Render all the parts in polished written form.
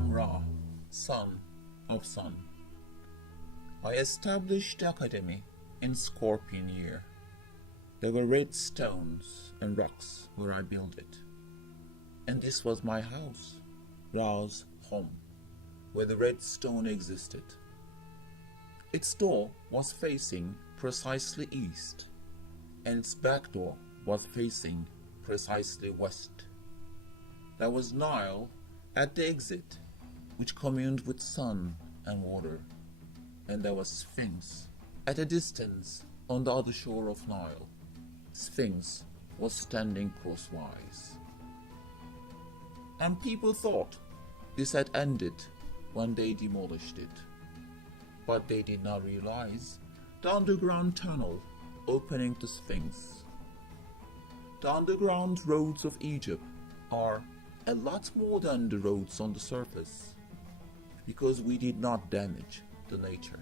am Ra, son of Sun. I established the academy in Scorpion year. There were red stones and rocks where I built it. And this was my house, Ra's home, where the red stone existed. Its door was facing precisely east, and its back door was facing precisely west. There was Nile at the exit, which communed with sun and water, and there was Sphinx at a distance on the other shore of Nile. Sphinx was standing crosswise. And people thought this had ended when they demolished it. But they did not realize the underground tunnel opening to Sphinx. The underground roads of Egypt are a lot more than the roads on the surface, because we did not damage the nature.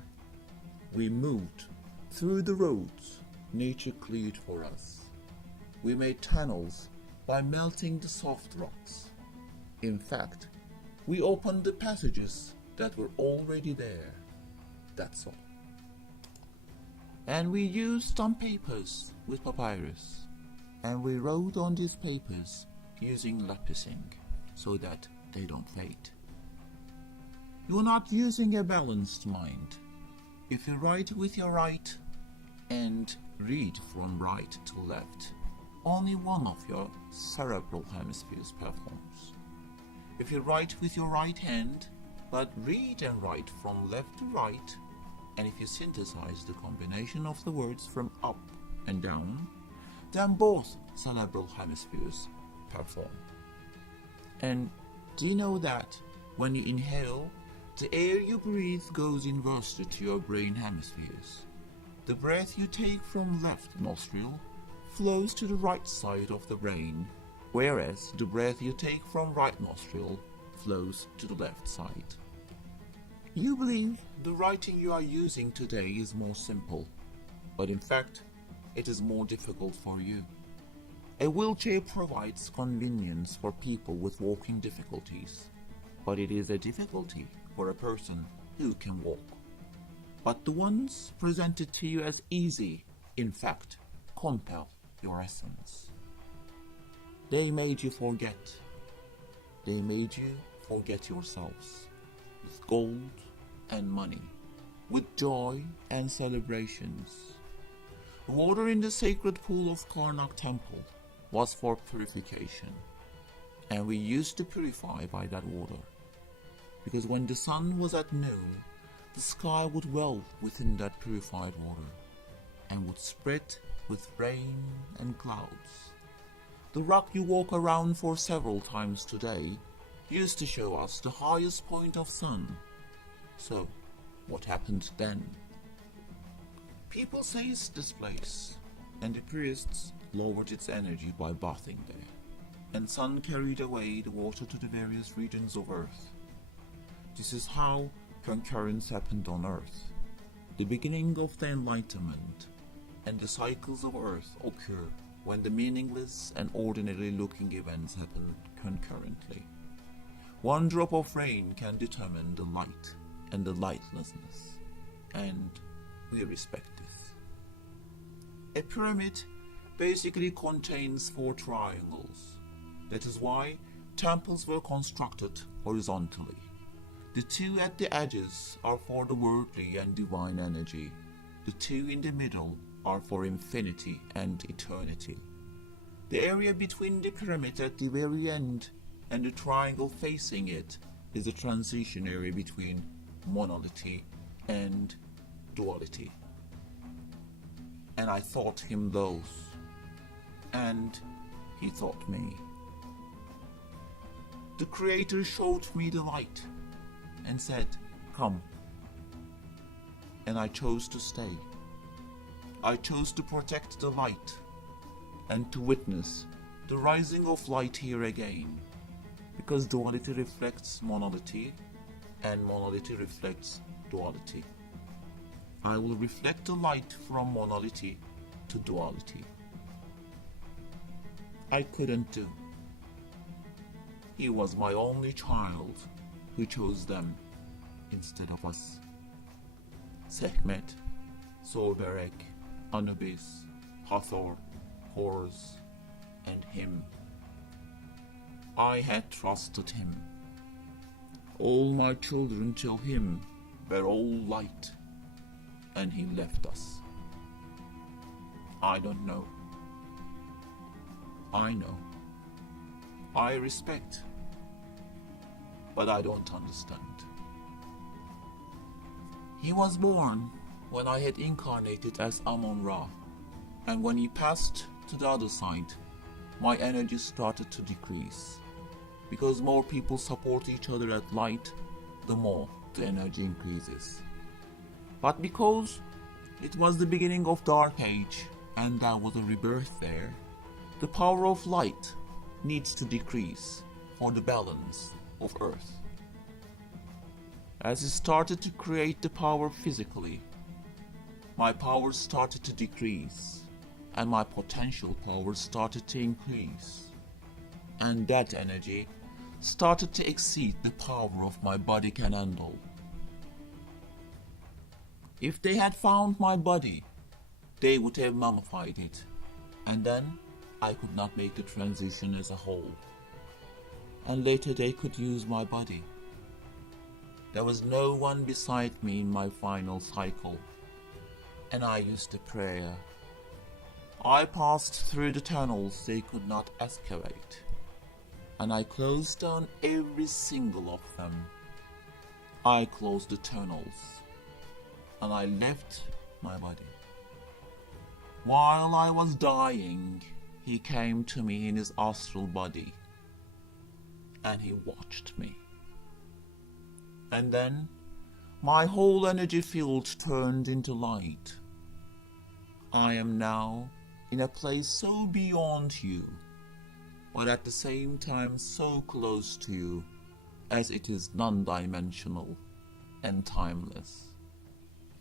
We moved through the roads nature cleared for us. We made tunnels by melting the soft rocks. In fact, we opened the passages that were already there. That's all. And we used some papers with papyrus, and we wrote on these papers using lapis ink so that they don't fade. You're not using a balanced mind. If you write with your right and read from right to left, only one of your cerebral hemispheres performs. If you write with your right hand, but read and write from left to right, and if you synthesize the combination of the words from up and down, then both cerebral hemispheres perform. And do you know that when you inhale, the air you breathe goes inversely to your brain hemispheres? The breath you take from left nostril flows to the right side of the brain, whereas the breath you take from right nostril flows to the left side. You believe the writing you are using today is more simple, but in fact, it is more difficult for you. A wheelchair provides convenience for people with walking difficulties, but it is a difficulty for a person who can walk. But the ones presented to you as easy, in fact, compel your essence. They made you forget. They made you forget yourselves with gold and money, with joy and celebrations. The water in the sacred pool of Karnak temple was for purification, and we used to purify by that water, because when the sun was at noon, the sky would well within that purified water, and would spread with rain and clouds. The rock you walk around for several times today used to show us the highest point of sun. So, what happened then? People seized this place, and the priests lowered its energy by bathing there, and sun carried away the water to the various regions of earth. This is how concurrence happened on earth, the beginning of the enlightenment, and the cycles of earth occur when the meaningless and ordinary looking events happen concurrently. One drop of rain can determine the light and the lightlessness, and we respect this. A pyramid basically contains 4 triangles. That is why temples were constructed horizontally. The 2 at the edges are for the worldly and divine energy. The 2 in the middle are for infinity and eternity. The area between the pyramid at the very end and the triangle facing it is a transition area between monolithy and duality. And I taught him those, and he taught me. The Creator showed me the light and said, "Come." And I chose to stay. I chose to protect the light and to witness the rising of light here again, because duality reflects monolithy and monolithy reflects duality. I will reflect the light from monolithy to duality. I couldn't do. He was my only child, who chose them instead of us. Sekhmet, Sorberek, Anubis, Hathor, Horus, and him. I had trusted him. All my children till him were all light, and he left us. I don't know. I know. I respect, but I don't understand. He was born when I had incarnated as Amon-Ra, and when he passed to the other side, my energy started to decrease. Because more people support each other at light, the more the energy increases. But because it was the beginning of Dark Age and there was a rebirth there, the power of light needs to decrease for the balance of Earth. As it started to create the power physically, my power started to decrease and my potential power started to increase. And that energy started to exceed the power of my body can handle. If they had found my body, they would have mummified it, and then I could not make the transition as a whole. And later they could use my body. There was no one beside me in my final cycle, and I used a prayer. I passed through the tunnels they could not excavate, and I closed down every single of them. I closed the tunnels, and I left my body. While I was dying, he came to me in his astral body, and he watched me. And then, my whole energy field turned into light. I am now in a place so beyond you, but at the same time so close to you, as it is non-dimensional and timeless.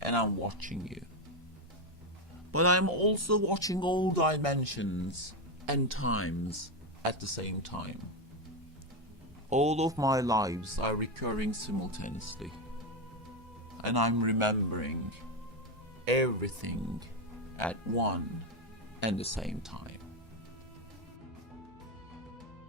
And I'm watching you. But I'm also watching all dimensions and times at the same time. All of my lives are recurring simultaneously, and I'm remembering everything at one and the same time.